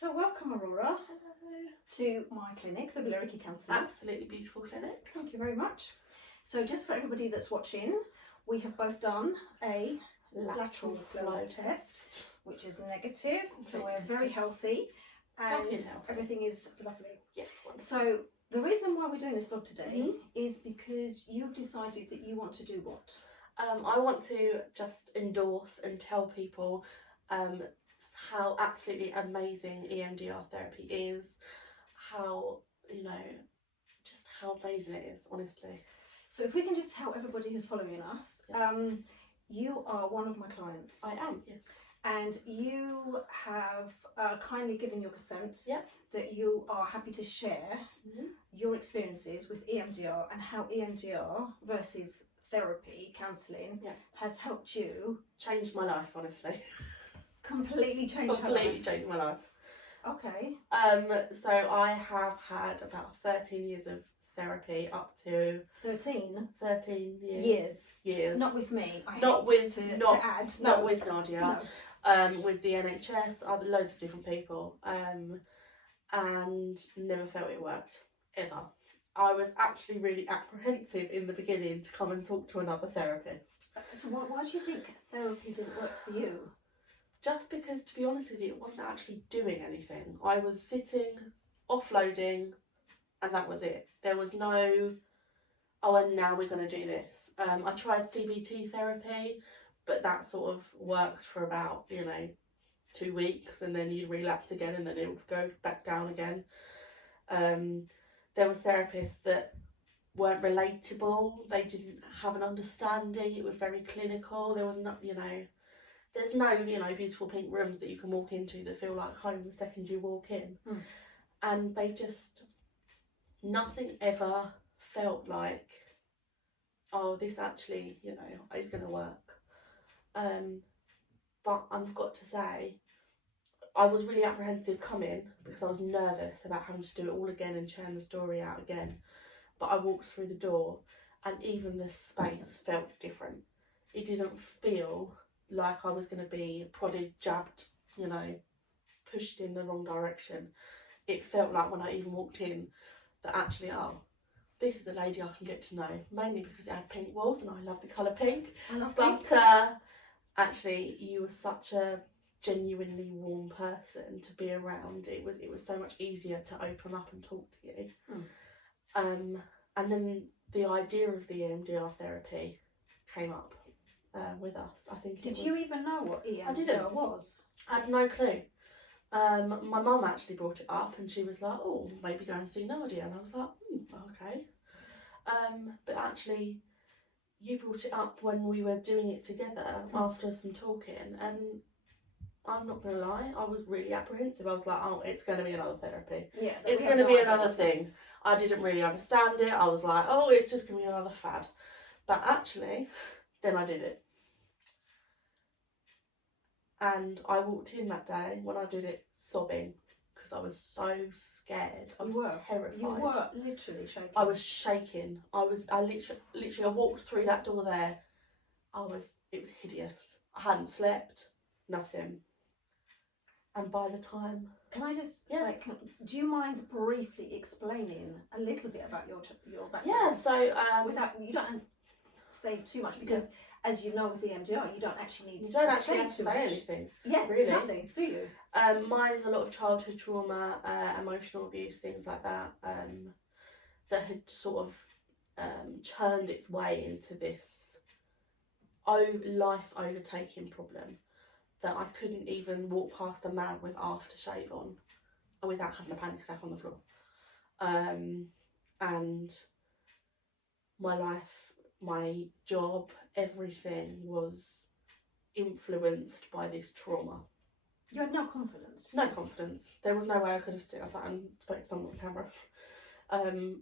So welcome, Aurora, to my clinic, the Billericay Counselling. Absolutely beautiful clinic. Thank you very much. So just for everybody that's watching, we have both done a lateral flow test, which is negative. So we're very healthy and everything is lovely. Yes, wonderful. So the reason why we're doing this vlog today is because you've decided that you want to do what? I want to just endorse and tell people how absolutely amazing EMDR therapy is, how, just how amazing it is, honestly. So if we can just tell everybody who's following us, you are one of my clients. I am, yes. And you have kindly given your consent that you are happy to share your experiences with EMDR and how EMDR versus therapy, counselling, has helped you. Changed my life, honestly. Completely changed changed my life. Okay. So I have had about 13 years of therapy, up to 13 years. Not with me. Not with Nadia. No. With the NHS, loads of different people, and never felt it worked ever. I was actually really apprehensive in the beginning to come and talk to another therapist. So why do you think therapy didn't work for you? Just because, to be honest with you, it wasn't actually doing anything. I was sitting, offloading, and that was it. There was no, and now we're going to do this. I tried CBT therapy, but that sort of worked for about, 2 weeks, and then you'd relapse again, and then it would go back down again. There was therapists that weren't relatable. They didn't have an understanding. It was very clinical. There was not, there's no, beautiful pink rooms that you can walk into that feel like home the second you walk in. And they just, nothing ever felt like, this actually, is going to work. But I've got to say, I was really apprehensive coming because I was nervous about having to do it all again and churn the story out again. But I walked through the door and even the space felt different. It didn't feel like I was going to be prodded, jabbed, pushed in the wrong direction. It felt like when I even walked in that actually, this is a lady I can get to know, mainly because it had pink walls and I love the colour pink. I love pink. But actually, you were such a genuinely warm person to be around. It was so much easier to open up and talk to you. And then the idea of the EMDR therapy came up with us. I think. Did you even know what EMDR was? I had no clue. My mum actually brought it up and she was like, maybe go and see Nadia, and I was like, okay. But actually, you brought it up when we were doing it together after some talking, and I'm not going to lie, I was really apprehensive. I was like, it's going to be another therapy. Yeah, it's going to be another thing. I didn't really understand it. I was like, it's just going to be another fad. But actually, then I did it. And I walked in that day when I did it sobbing because I was so scared. I was terrified. You were literally shaking. I was shaking. I literally I walked through that door there. It was hideous. I hadn't slept, nothing. And by the time... Can I just say, do you mind briefly explaining a little bit about your background? Yeah, so... you don't say too much because... As you know with the EMDR, you don't actually need to say anything. Yeah, really. Nothing, do you? Mine is a lot of childhood trauma, emotional abuse, things like that, that had sort of churned its way into this life overtaking problem that I couldn't even walk past a man with aftershave on without having a panic attack on the floor. And my life, my job, everything was influenced by this trauma. You had no confidence? No confidence. There was no way I could have stood outside and spoke to someone on camera.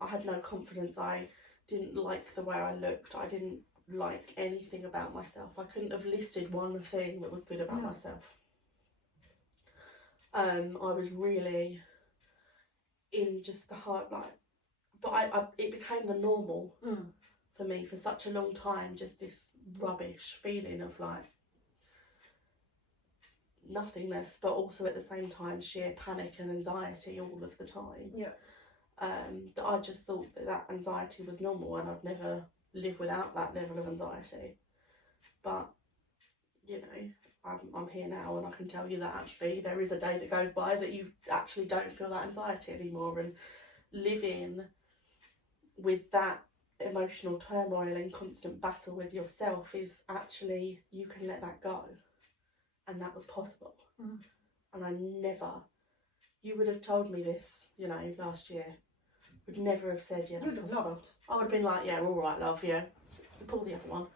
I had no confidence. I didn't like the way I looked. I didn't like anything about myself. I couldn't have listed one thing that was good about myself. I was really in just the hard, but it became the normal. For me for such a long time, just this rubbish feeling of nothingness, but also at the same time sheer panic and anxiety all of the time. Yeah. That I just thought that anxiety was normal, and I'd never live without that level of anxiety. But you know, I'm here now, and I can tell you that actually there is a day that goes by that you actually don't feel that anxiety anymore, and living with that emotional turmoil and constant battle with yourself is actually, you can let that go, and that was possible. And I never, you would have told me this, you know, last year, would never have said, yeah, that's possible. I would have been like, yeah, all right, love, yeah, pull the other one.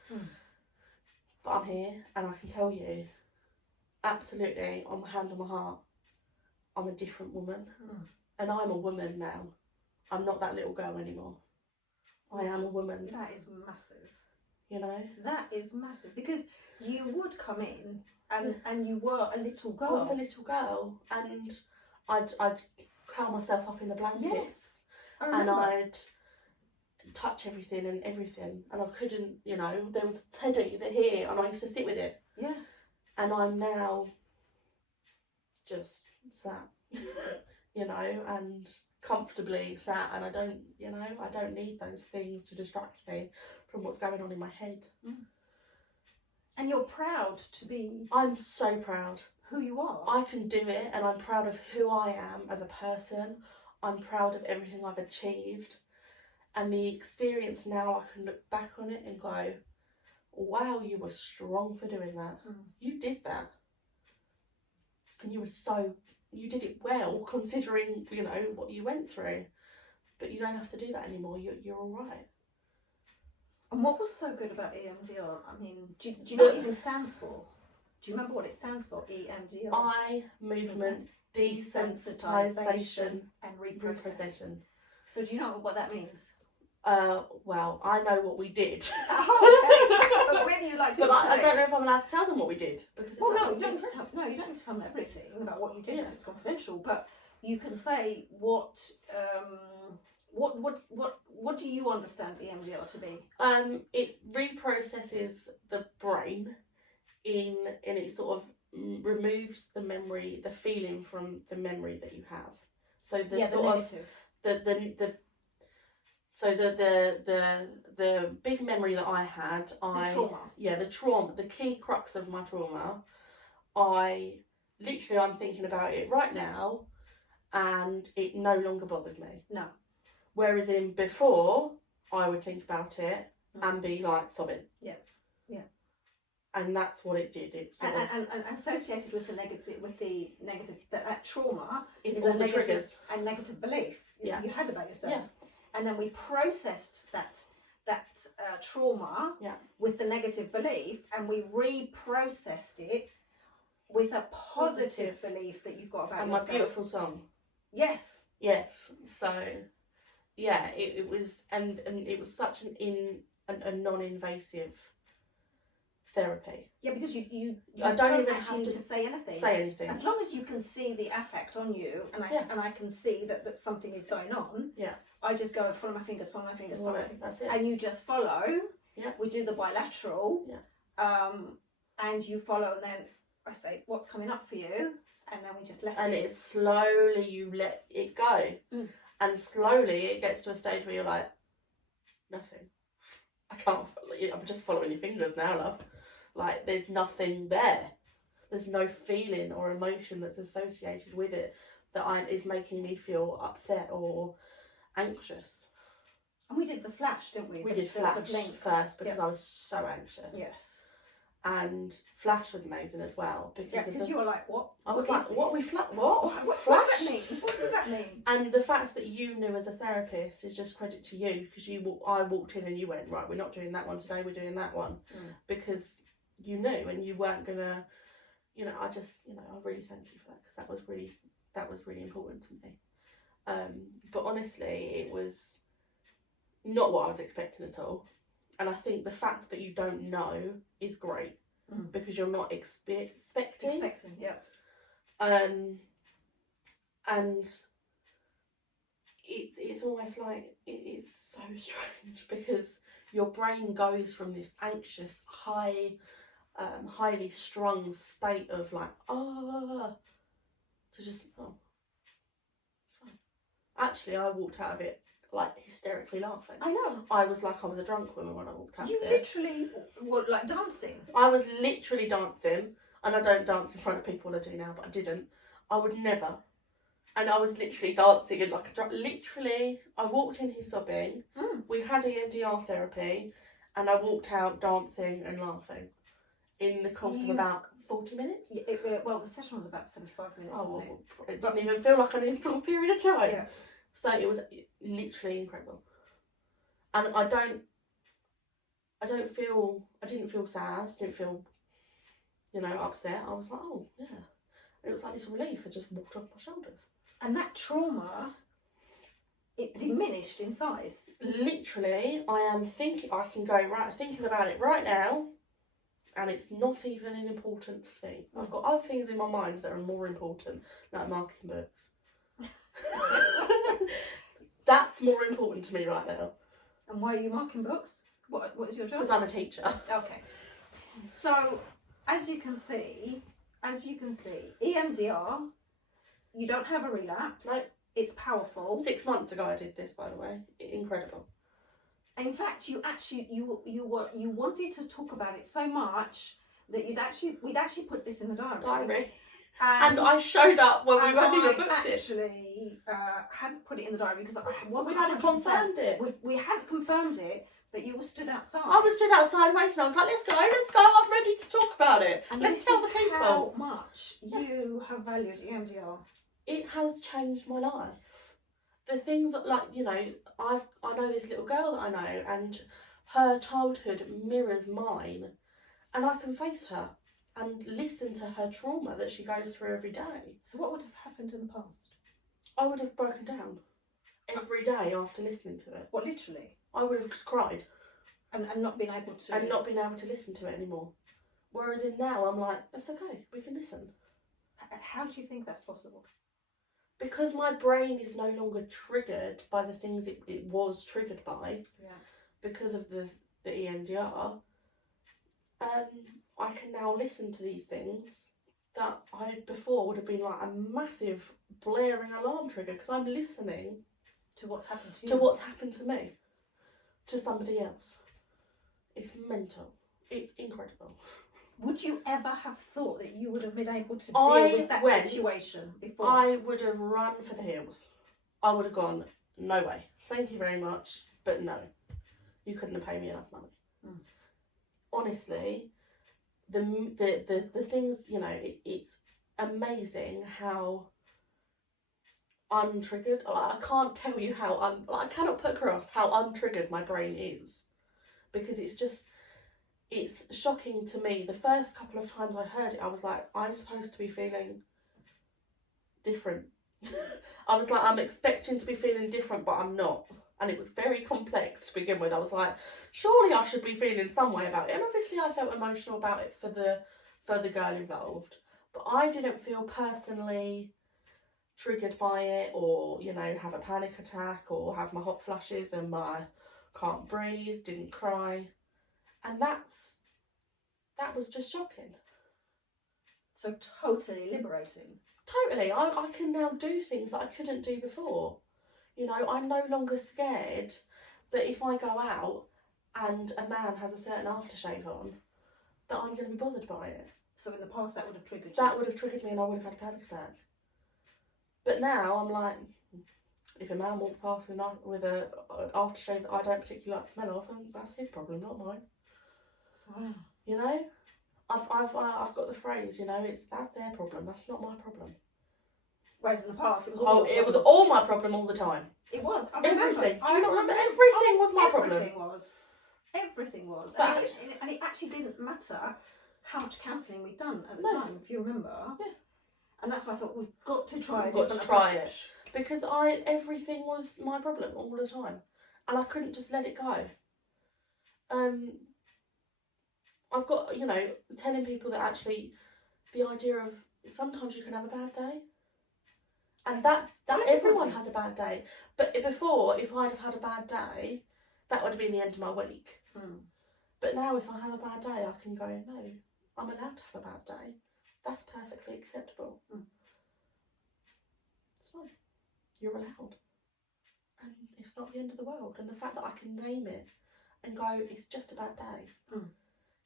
But I'm here, and I can tell you, absolutely, on my hand on my heart, I'm a different woman. And I'm a woman now. I'm not that little girl anymore. I am a woman. That is massive. You know? That is massive, because you would come in and you were a little girl. I was a little girl, and I'd curl myself up in the blankets. Yes, and I'd touch everything, and I couldn't, you know, there was a teddy here, and I used to sit with it. Yes. And I'm now just sat, you know, and comfortably sat, and I don't need those things to distract me from what's going on in my head. And you're proud to be... I'm so proud. Who you are. I can do it, and I'm proud of who I am as a person. I'm proud of everything I've achieved. And the experience now, I can look back on it and go, wow, you were strong for doing that. You did that. And you did it well, considering, you know, what you went through. But you don't have to do that anymore. You're all right. And what was so good about EMDR? I mean, do you know what it even stands for? Do you remember what it stands for, EMDR? Eye movement desensitization and reprocessing. reprocessing. So do you know what that means? Well, I know what we did. Oh, okay. Maybe you'd like to. But I don't know if I'm allowed to tell them what we did, because well, no, you don't need to tell. No, you don't need to tell them everything about what you did, because it's confidential. But you can say what do you understand EMDR to be? It reprocesses the brain in it sort of removes the memory, the feeling from the memory that you have. So the sort of so the big memory that I had, the trauma, the key crux of my trauma, I'm thinking about it right now, and it no longer bothers me. No. Whereas in before, I would think about it and be like sobbing. Yeah. Yeah. And that's what it did. It and associated with the negative that trauma is all the triggers and negative belief you had about yourself. Yeah. And then we processed that trauma with the negative belief, and we reprocessed it with a positive belief that you've got about yourself. And my beautiful song. Yes. Yes. So, yeah, it was, and it was such a non-invasive therapy. Yeah, because you I don't even have to say anything. Say anything. As long as you can see the affect on you, and I can see that something is going on. Yeah. I just go follow my fingers. That's it. And you just follow. Yeah. We do the bilateral. Yeah. And you follow, and then I say, what's coming up for you? And then we just let it. And it's slowly, you let it go. And slowly it gets to a stage where you're like, nothing. I can't, I'm just following your fingers now, love. Like, there's nothing there. There's no feeling or emotion that's associated with it that is making me feel upset or anxious. And we did the flash, didn't we? We did flash first, because I was so anxious. Yes. And flash was amazing as well, because you were like, what? I was like, what? What flash? What does that mean? What does that mean? And the fact that you knew as a therapist is just credit to you, because I walked in and you went, right, we're not doing that one today, we're doing that one, because you knew, and you weren't gonna, I really thank you for that, because that was really important to me. But honestly, it was not what I was expecting at all. And I think the fact that you don't know is great, because you're not expecting. Yeah. And it's almost like it's so strange, because your brain goes from this anxious, high, highly strung state of like, to just, it's fine. Actually, I walked out of it like hysterically laughing. I know. I was like I was a drunk woman when I walked out You of it. literally were like dancing. I was literally dancing, and I don't dance in front of people, I do now, but I didn't. I would never. And I was literally dancing in like a drunk. Literally, I walked in here sobbing. We had EMDR therapy, and I walked out dancing and laughing in the course of about 40 minutes. Well, the session was about 75 minutes, wasn't it? It didn't even feel like an entire period of time. Yeah. So it was literally incredible. And I didn't feel sad, didn't feel, upset. I was like, oh, yeah. And it was like this relief had just walked off my shoulders. And that trauma, it diminished in size. Literally, I can go thinking about it right now, and it's not even an important thing. I've got other things in my mind that are more important, like marking books. That's more important to me right now. And why are you marking books? What is your job? Because I'm a teacher. Okay. So, as you can see, EMDR, you don't have a relapse. No. It's powerful. 6 months ago I did this, by the way. Incredible. In fact, you wanted to talk about it so much that we'd actually put this in the diary. And I showed up when we hadn't even booked it. Actually, hadn't put it in the diary because I wasn't. We hadn't confirmed it. We hadn't confirmed it, but you were stood outside. I was stood outside waiting. I was like, let's go. I'm ready to talk about it. And let's tell the people how much you have valued EMDR. It has changed my life. The things that, I know this little girl that I know, and her childhood mirrors mine, and I can face her and listen to her trauma that she goes through every day. So what would have happened in the past? I would have broken down every day after listening to it. What, literally? I would have just cried. And not been able to... And not been able to listen to it anymore. Whereas now I'm like, it's okay, we can listen. How do you think that's possible? Because my brain is no longer triggered by the things it was triggered by. Yeah. Because of the EMDR. I can now listen to these things that I before would have been like a massive blaring alarm trigger, because I'm listening to what's happened to you. To what's happened to me. To somebody else. It's mental. It's incredible. Would you ever have thought that you would have been able to deal with that situation before? I would have run for the hills. I would have gone, no way. Thank you very much, but no. You couldn't have paid me enough money. Honestly, the things, it's amazing how untriggered, I can't tell you how, I cannot put across how untriggered my brain is. Because it's shocking to me. The first couple of times I heard it, I was like, I'm supposed to be feeling different. I was like, I'm expecting to be feeling different, but I'm not. And it was very complex to begin with. I was like, surely I should be feeling some way about it. And obviously I felt emotional about it for the girl involved. But I didn't feel personally triggered by it, or, have a panic attack, or have my hot flushes and my can't breathe, didn't cry. And that was just shocking. So totally liberating. Totally. I can now do things that I couldn't do before. I'm no longer scared that if I go out and a man has a certain aftershave on, that I'm going to be bothered by it. So in the past that would have triggered you? That would have triggered me, and I would have had a panic attack. But now I'm like, if a man walks past with an aftershave that I don't particularly like the smell of, that's his problem, not mine. Wow. I've got the phrase, that's their problem, that's not my problem. Whereas in the past, it was all my problem all the time. It was. Everything. Do you not remember? Everything was my problem. Everything was. But and it actually didn't matter how much counselling we'd done at the time, if you remember. Yeah. And that's why I thought we've got to try it. Because everything was my problem all the time. And I couldn't just let it go. I've got, telling people that actually the idea of sometimes you can have a bad day. And that everyone has a bad day. But before, if I'd have had a bad day, that would have been the end of my week. But now if I have a bad day, I can go, no, I'm allowed to have a bad day. That's perfectly acceptable. It's fine. You're allowed. And it's not the end of the world. And the fact that I can name it and go, it's just a bad day.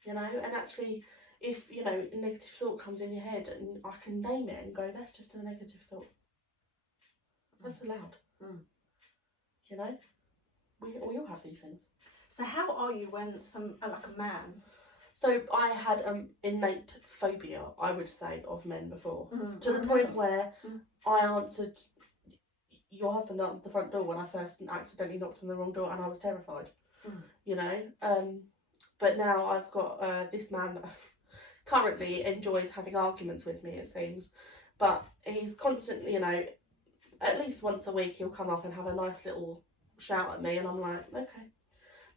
You know, and actually, if, you know, a negative thought comes in your head and I can name it and go, that's just a negative thought. That's allowed. You know, we all have these things. So how are you when like a man? So I had innate phobia, I would say, of men before, to the point where I answered. Your husband answered the front door when I first accidentally knocked on the wrong door, and I was terrified. You know, but now I've got this man that currently enjoys having arguments with me, it seems, but he's constantly, you know, at least once a week he'll come up and have a nice little shout at me, and I'm like, okay.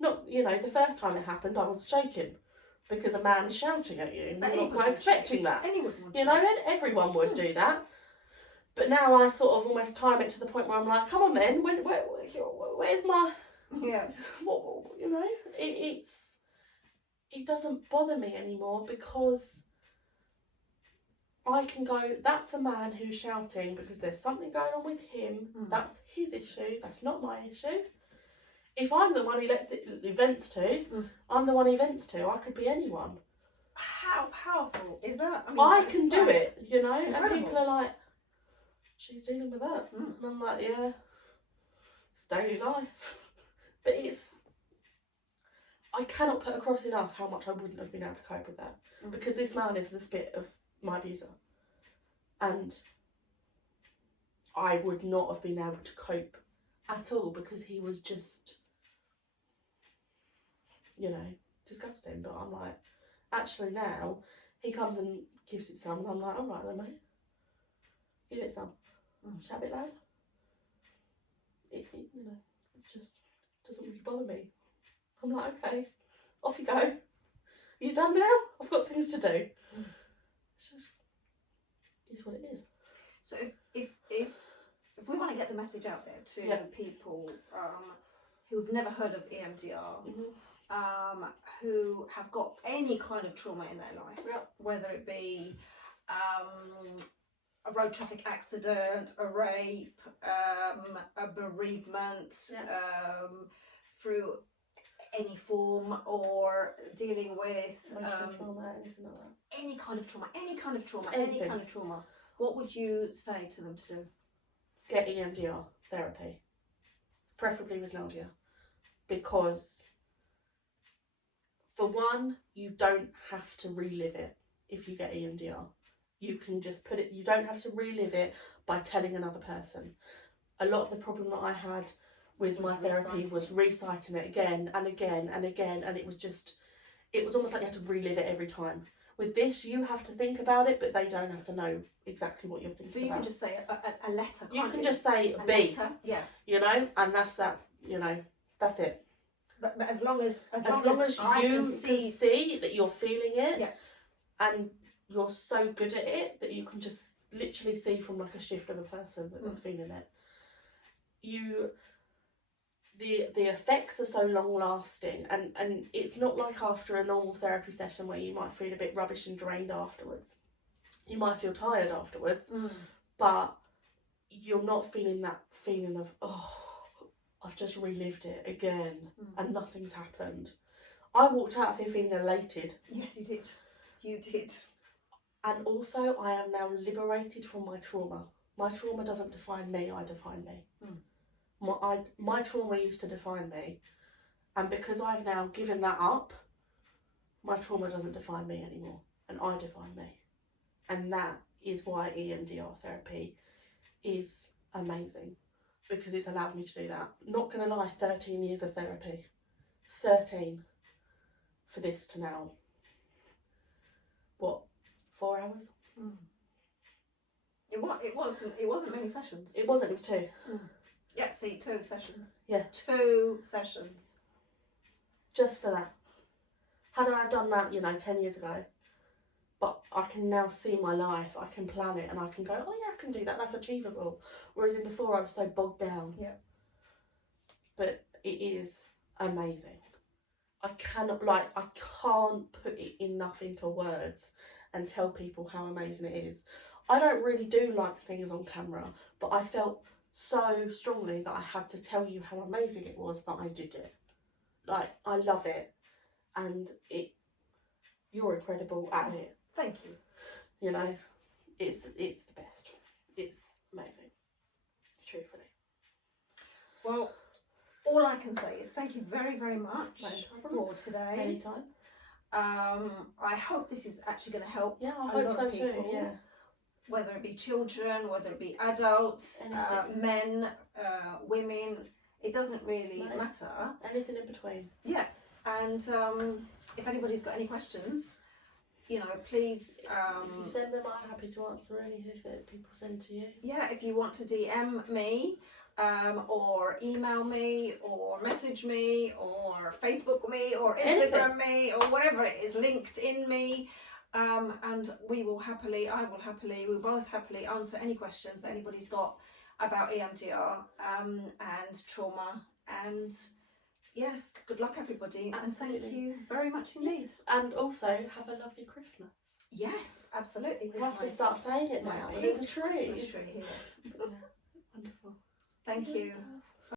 Not, you know, the first time it happened, I was shaking because a man is shouting at you. You're not quite expecting that. You know, then everyone would do that. But now I sort of almost time it to the point where I'm like, come on then, where's my... Yeah. What, you know, it doesn't bother me anymore because I can go, that's a man who's shouting because there's something going on with him. That's his issue. That's not my issue. If I'm the one he lets it vents to, I'm the one he vents to. I could be anyone. How powerful is that? I can do it, you know, and people are like, she's dealing with that. And I'm like, yeah, it's daily life. But I cannot put across enough how much I wouldn't have been able to cope with that. Because this man is the spit of my abuser. And I would not have been able to cope at all because he was just, you know, disgusting. But I'm like, actually now, he comes and gives it some and I'm like, alright then mate, give it some. Shout a bit loud. It, you know, it's just, doesn't really bother me. I'm like, okay, off you go. Are you done now? I've got things to do. It's just, it's what it is. So if we want to get the message out there to people who've never heard of EMDR, who have got any kind of trauma in their life, whether it be a road traffic accident, a rape, a bereavement, through any form, or dealing with trauma, anything like that. Any kind of trauma, what would you say to them to do? Get EMDR therapy, preferably with Nadia, because for one, you don't have to relive it if you get EMDR. You can just put it, you don't have to relive it by telling another person. A lot of the problem that I had with my therapy was reciting it again and again and again, and it was almost like you had to relive it every time. With this, you have to think about it, but they don't have to know exactly what you're thinking about. So you can just say a letter, you can just say a B, letter, yeah. You know, and that's that, you know, that's it. But as long as you can see that you're feeling it, and you're so good at it that you can just literally see from like a shift of a person that they're feeling it. The effects are so long lasting, and it's not like after a normal therapy session where you might feel a bit rubbish and drained afterwards. You might feel tired afterwards, but you're not feeling that feeling of, oh, I've just relived it again and nothing's happened. I walked out of here feeling elated. Yes, you did. You did. And also, I am now liberated from my trauma. My trauma doesn't define me, I define me. My trauma used to define me, and because I've now given that up, my trauma doesn't define me anymore, and I define me. And that is why EMDR therapy is amazing, because it's allowed me to do that. Not gonna lie, 13 years of therapy. 13 for this to now, what, 4 hours? It wasn't many sessions. It wasn't, it was 2. Yeah, see, 2 sessions. Yeah. 2 sessions. Just for that. Had I have done that, 10 years ago, but I can now see my life, I can plan it, and I can go, oh yeah, I can do that, that's achievable. Whereas in before, I was so bogged down. Yeah. But it is amazing. I cannot, like, I can't put it enough into words and tell people how amazing it is. I don't really do like things on camera, but I felt so strongly that I had to tell you how amazing it was that I did it. Like, I love it, and you're incredible at it. Thank you. You know, it's the best. It's amazing, truthfully. Well, all I can say is thank you very, very much for today. Anytime. I hope this is actually going to help. Yeah, I hope so too. Yeah. Whether it be children, whether it be adults, men, women, it doesn't really matter. Anything in between. Yeah, and if anybody's got any questions, you know, please. If you send them, I'm happy to answer any that people send to you. Yeah, if you want to DM me, or email me, or message me, or Facebook me, or Instagram me, or whatever it is, LinkedIn me. And we will both happily answer any questions that anybody's got about EMDR and trauma. And yes, good luck everybody. Absolutely. And thank you very much indeed. And also, have a lovely Christmas. Yes, absolutely. We'll have to start saying it now. There's a tree. Christmas tree here. Yeah. Wonderful. Thank you.